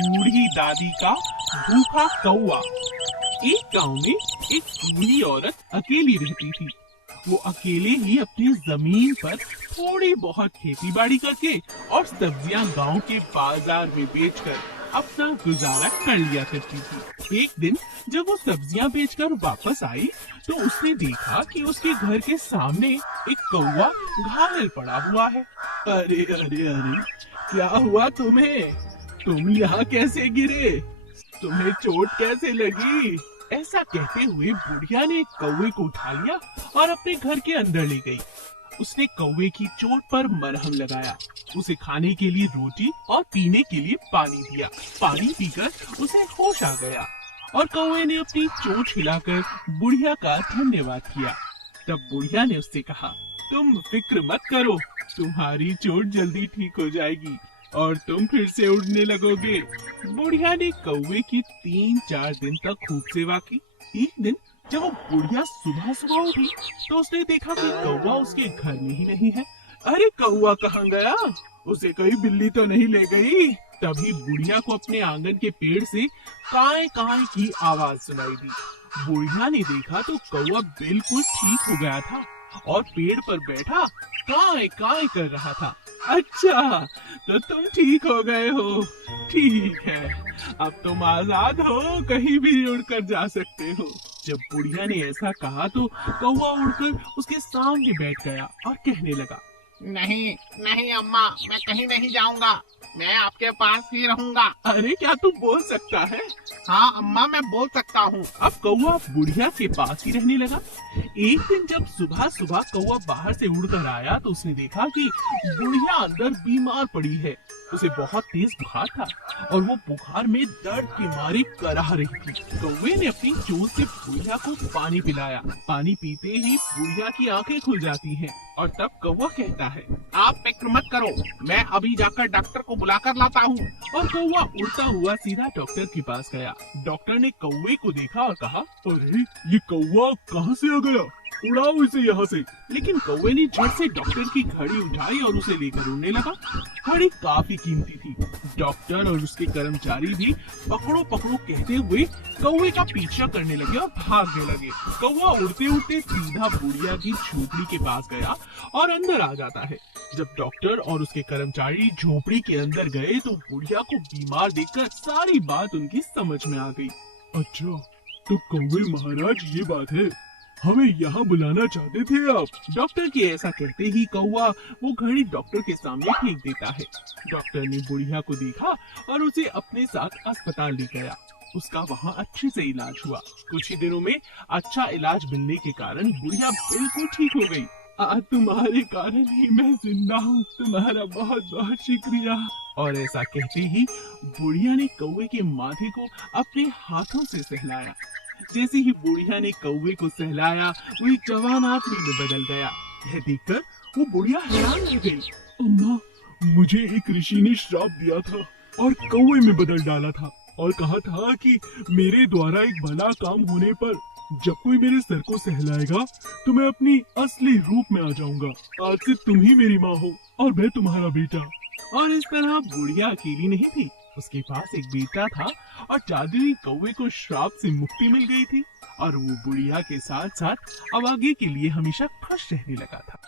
बूढ़ी दादी का भूखा कौवा। एक गांव में एक बूढ़ी औरत अकेली रहती थी। वो अकेले ही अपनी जमीन पर थोड़ी बहुत खेती बाड़ी करके और सब्जियां गांव के बाजार में बेचकर अपना गुजारा कर लिया करती थी। एक दिन जब वो सब्जियां बेचकर वापस आई तो उसने देखा कि उसके घर के सामने एक कौवा घायल पड़ा हुआ है। अरे अरे अरे, क्या हुआ तुम्हें? तुम यहाँ कैसे गिरे? तुम्हें चोट कैसे लगी? ऐसा कहते हुए बुढ़िया ने कौवे को उठा लिया और अपने घर के अंदर ले गई। उसने कौवे की चोट पर मरहम लगाया, उसे खाने के लिए रोटी और पीने के लिए पानी दिया। पानी पीकर उसे होश आ गया और कौवे ने अपनी चोट हिलाकर बुढ़िया का धन्यवाद किया। तब बुढ़िया ने उससे कहा, तुम फिक्र मत करो, तुम्हारी चोट जल्दी ठीक हो जाएगी और तुम फिर से उड़ने लगोगे। बुढ़िया ने कौवे की 3-4 दिन तक खूब सेवा की। एक दिन जब वो बुढ़िया सुबह सुबह उठी तो उसने देखा कि कौवा उसके घर में ही नहीं है। अरे कौवा कहाँ गया? उसे कहीं बिल्ली तो नहीं ले गई? तभी बुढ़िया को अपने आंगन के पेड़ से काय काय की आवाज सुनाई दी। बुढ़िया ने देखा तो कौवा बिल्कुल ठीक हो गया था और पेड़ पर बैठा काय काय कर रहा था। अच्छा, तो तुम ठीक हो गए हो। ठीक है, अब तुम आजाद हो, कहीं भी उड़कर जा सकते हो। जब बुढ़िया ने ऐसा कहा तो कौवा उड़कर उसके सामने बैठ गया और कहने लगा, नहीं नहीं अम्मा, मैं कहीं नहीं जाऊंगा, मैं आपके पास ही रहूंगा। अरे क्या तू बोल सकता है? हाँ अम्मा, मैं बोल सकता हूँ। अब कौवा बुढ़िया के पास ही रहने लगा। एक दिन जब सुबह सुबह कौवा बाहर से उड़कर आया तो उसने देखा कि बुढ़िया अंदर बीमार पड़ी है। उसे बहुत तेज बुखार था और वो बुखार में दर्द के मारे कराह रही थी। कौवे ने अपनी चोंच से बुढ़िया को पानी पिलाया। पानी पीते ही बुढ़िया की आंखें खुल जाती हैं और तब कौवा कहता है, आप फिक्र मत करो, मैं अभी जाकर डॉक्टर को बुलाकर लाता हूँ। और कौवा उड़ता हुआ सीधा डॉक्टर के पास गया। डॉक्टर ने कौवे को देखा और कहा, अरे ये कौवा कहाँ से आ गया? उड़ाओ इसे यहाँ से। लेकिन कौवे ने झट से डॉक्टर की घड़ी उठाई और उसे लेकर उड़ने लगा। घड़ी काफी कीमती थी। डॉक्टर और उसके कर्मचारी भी पकड़ो पकड़ो कहते हुए कौवे का पीछा करने लगे और भागने लगे। कौवा उड़ते उड़ते सीधा बुढ़िया की झोपड़ी के पास गया और अंदर आ जाता है। जब डॉक्टर और उसके कर्मचारी झोपड़ी के अंदर गए तो बुढ़िया को बीमार देखकर सारी बात उनकी समझ में आ गई। अच्छा, तो कौवे महाराज ये बात है, हमें यहाँ बुलाना चाहते थे आप? डॉक्टर के ऐसा कहते ही कौवा वो घड़ी डॉक्टर के सामने फेंक देता है। डॉक्टर ने बुढ़िया को देखा और उसे अपने साथ अस्पताल ले गया। उसका वहाँ अच्छे से इलाज हुआ। कुछ ही दिनों में अच्छा इलाज मिलने के कारण बुढ़िया बिल्कुल ठीक हो गई। आज तुम्हारे कारण ही मैं जिंदा हूँ, तुम्हारा बहुत बहुत शुक्रिया। और ऐसा कहते ही बुढ़िया ने कौवे के माथे को अपने हाथों से सहलाया। जैसे ही बुढ़िया ने कौवे को सहलाया वो एक जवान आदमी में बदल गया। यह देखकर वो बुढ़िया हैरान रह गई। अम्मा, मुझे एक ऋषि ने श्राप दिया था और कौवे में बदल डाला था और कहा था कि मेरे द्वारा एक भला काम होने पर जब कोई मेरे सर को सहलाएगा तो मैं अपनी असली रूप में आ जाऊंगा। आज से तुम ही मेरी माँ हो और मैं तुम्हारा बेटा। और इस तरह बुढ़िया अकेली नहीं थी, उसके पास एक बेटा था और जादुई कौवे को श्राप से मुक्ति मिल गई थी और वो बुढ़िया के साथ साथ अब आगे के लिए हमेशा खुश रहने लगा था।